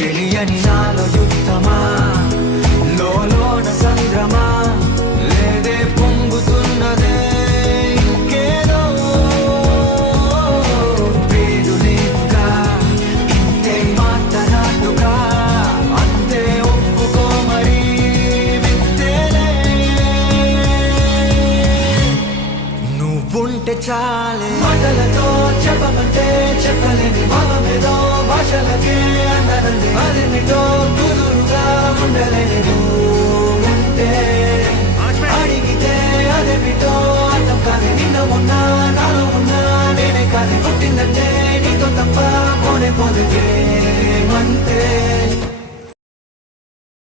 తెలియని నాలో యుద్ధమా, లోన సంద్రమా, లేదే పొంగుతున్నదే ఇంకేదో. పేరు లేదుగా ఇంతే మాట్లాడుగా, అంతే ఒప్పుకో మరి వింతేలే. నువ్వుంటే చాలే, మాటలతో చెప్పమంటే చెప్పలేని భావమేదో, భాషలకే అందనంది అదేమిటో కుదురుగా ఉండలేదు. ఉంటే అడిగితే అదేమిటో అర్థం కాదు. నిన్న మొన్న నాలో ఉన్నా నేనే కాదు, పుట్టిందంటే నీతో తప్ప పోనే పోదే. అంతే